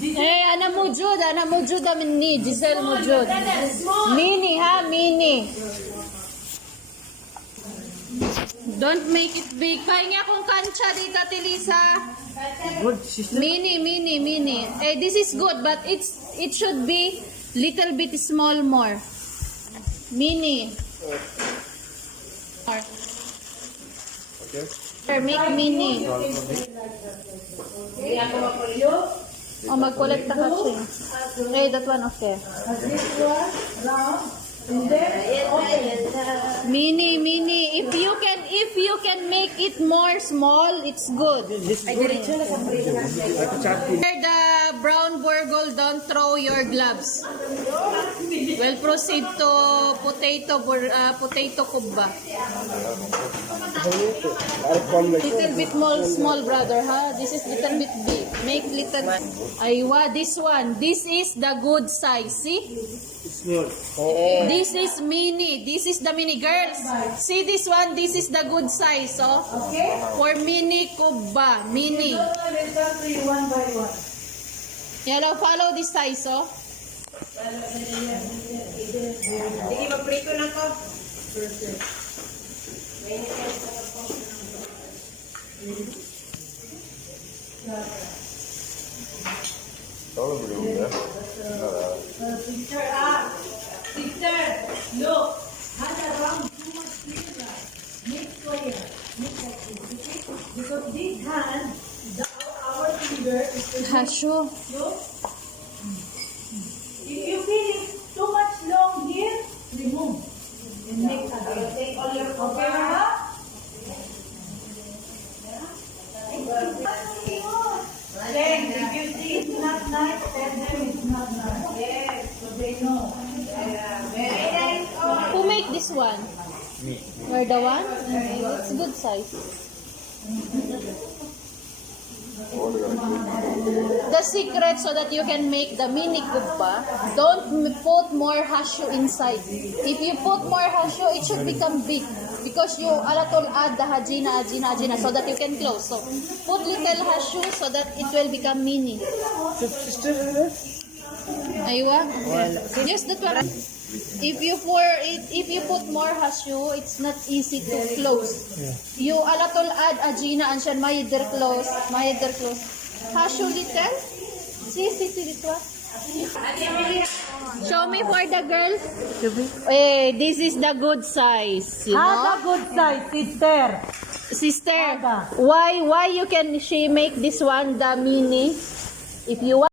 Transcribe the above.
أنا موجودة مني جيزيل موجود. ميني ها ميني. Don't make it big. Pahingi akong kancha dito, Tilisa. Mini. This is good, but it should be little bit small more. Mini. Okay. Make mini. Oh, mag-collect na kasi. Hey, that one okay. Mini. If you can make it more small, it's good. The brown burgle, don't throw your gloves. We'll proceed to potato kubba. Little bit more small, brother, huh? This is little bit big. Make little. Aywa, this one. This is the good size. See? This is mini. This is the mini, girls. See this one? This is the good size. Oh, for mini kubba, mini. Yellow, follow this size. Oh. Sige, mag-prito na ko. Sister, look, hand around too much clearer. Make square. Make like this, okay? Because this hand, our finger is Hasho. look. If you feel it too much long here, remove. And make again. Take all your okay, Mama? Then, if you see it's not nice, tell them it's not nice. Yes, so they know. Very nice. Who make this one? Me. You're the one? It's good size. The secret so that you can make the mini kubba, don't put more hashu inside. If you put more hashu, it should become big. Because you alatol add the hajina so that you can close. So put little hashu so that it will become mini. Aywa? Yes, that one. If you put more hashu, it's not easy to close. You alatol add ajina and siya mayider close. Hashu little. See this one. Show me for the girls. This is the good size. You know? the good size, Sister, why she make this one the mini? If you want